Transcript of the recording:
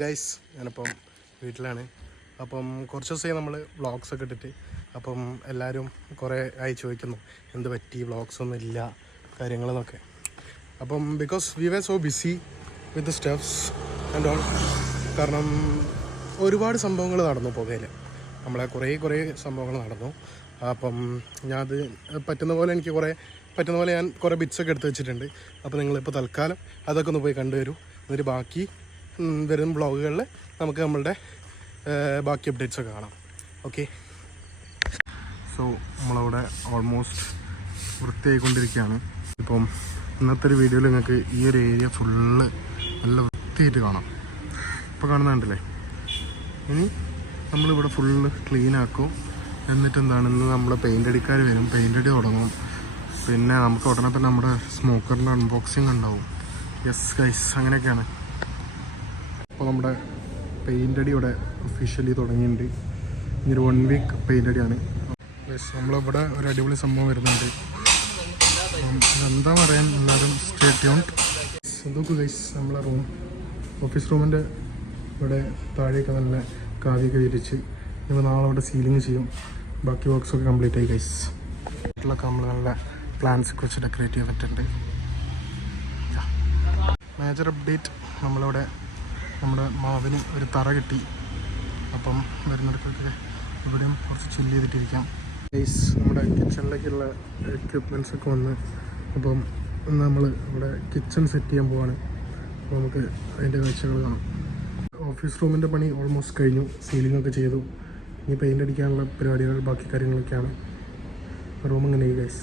Guys ഞാനിപ്പം വീട്ടിലാണ്. അപ്പം കുറച്ച് ദിവസമായി നമ്മൾ വ്ളോഗ്സൊക്കെ ഇട്ടിട്ട് അപ്പം എല്ലാവരും കുറേ ആയി ചോദിക്കുന്നു എന്ത് പറ്റി വ്ളോഗ്സൊന്നും ഇല്ല കാര്യങ്ങളെന്നൊക്കെ. അപ്പം because we were so busy with steps and all. കാരണം ഒരുപാട് സംഭവങ്ങൾ നടന്നു പുകയിൽ, നമ്മളെ കുറേ സംഭവങ്ങൾ നടന്നു. അപ്പം ഞാനത് പറ്റുന്ന പോലെ ഞാൻ കുറേ ബിറ്റ്സൊക്കെ എടുത്ത് വെച്ചിട്ടുണ്ട്. അപ്പോൾ നിങ്ങളിപ്പോൾ തൽക്കാലം അതൊക്കെ ഒന്ന് പോയി കണ്ടുവരൂ. എന്നിട്ട് ബാക്കി വരും വ്ളോഗുകളിൽ നമുക്ക് നമ്മളുടെ ബാക്കി അപ്ഡേറ്റ്സൊക്കെ കാണാം. ഓക്കെ, സോ നമ്മളവിടെ ഓൾമോസ്റ്റ് വൃത്തിയായിക്കൊണ്ടിരിക്കുകയാണ്. ഇപ്പം ഇന്നത്തെ ഒരു വീഡിയോയിൽ നിങ്ങൾക്ക് ഈ ഒരു ഏരിയ ഫുള്ള് നല്ല വൃത്തിയായിട്ട് കാണാം. ഇപ്പോൾ കാണുന്നുണ്ടല്ലേ. ഇനി നമ്മളിവിടെ ഫുള്ള് ക്ലീനാക്കും. എന്നിട്ട് ഇന്ന് നമ്മൾ പെയിൻ്റ് അടിക്കാർ വരും, പെയിൻ്റ് അടി തുടങ്ങും. പിന്നെ നമുക്ക് ഉടനെ തന്നെ നമ്മുടെ സ്മോക്കറിൻ്റെ അൺബോക്സിങ് ഉണ്ടാവും. യെസ് ഗൈസ്, അങ്ങനെയൊക്കെയാണ്. അപ്പോൾ നമ്മുടെ പെയിൻ്റ് അടി ഇവിടെ ഒഫീഷ്യലി തുടങ്ങിയിട്ടുണ്ട്. ഇനി 1 വീക്ക് പെയിൻ്റ് അടിയാണ്. ഗൈസ് നമ്മളിവിടെ ഒരു അടിപൊളി സംഭവം വരുന്നുണ്ട്. എന്താ പറയാൻ, എല്ലാവരും സ്റ്റേ ട്യൂൺഡ്. ഇതൊക്കെ ഗൈസ് നമ്മളെ ഓഫീസ് റൂമിൻ്റെ ഇവിടെ താഴെയൊക്കെ നല്ല കാവിയൊക്കെ വിരിച്ച് ഇപ്പോൾ നാളെ ഇവിടെ സീലിംഗ് ചെയ്യും. ബാക്കി വർക്ക്സൊക്കെ കംപ്ലീറ്റ് ആയി ഗൈസ്. വീട്ടിലൊക്കെ നമ്മൾ നല്ല പ്ലാന്റ്സൊക്കെ വെച്ച് ഡെക്കറേറ്റ് ചെയ്യാൻ പറ്റുന്നുണ്ട്. മേജർ അപ്ഡേറ്റ്, നമ്മളിവിടെ നമ്മുടെ മാവിന് ഒരു തറ കിട്ടി. അപ്പം വരുന്നവർക്കൊക്കെ ഇവിടെയും കുറച്ച് ചില്ല് ചെയ്തിട്ടിരിക്കാം. ഗൈസ് നമ്മുടെ കിച്ചണിലേക്കുള്ള എക്യുപ്മെൻറ്റ്സൊക്കെ വന്ന് അപ്പം നമ്മൾ ഇവിടെ കിച്ചൺ സെറ്റ് ചെയ്യാൻ പോവാണ്. അപ്പോൾ നമുക്ക് അതിൻ്റെ കാഴ്ചകൾ കാണാം. ഓഫീസ് റൂമിൻ്റെ പണി ഓൾമോസ്റ്റ് കഴിഞ്ഞു, സീലിംഗൊക്കെ ചെയ്തു. ഇനി പെയിൻ്റ് അടിക്കാനുള്ള പരിപാടികൾ ബാക്കി കാര്യങ്ങളൊക്കെയാണ്. റൂം ഇങ്ങനെ ഗൈസ്.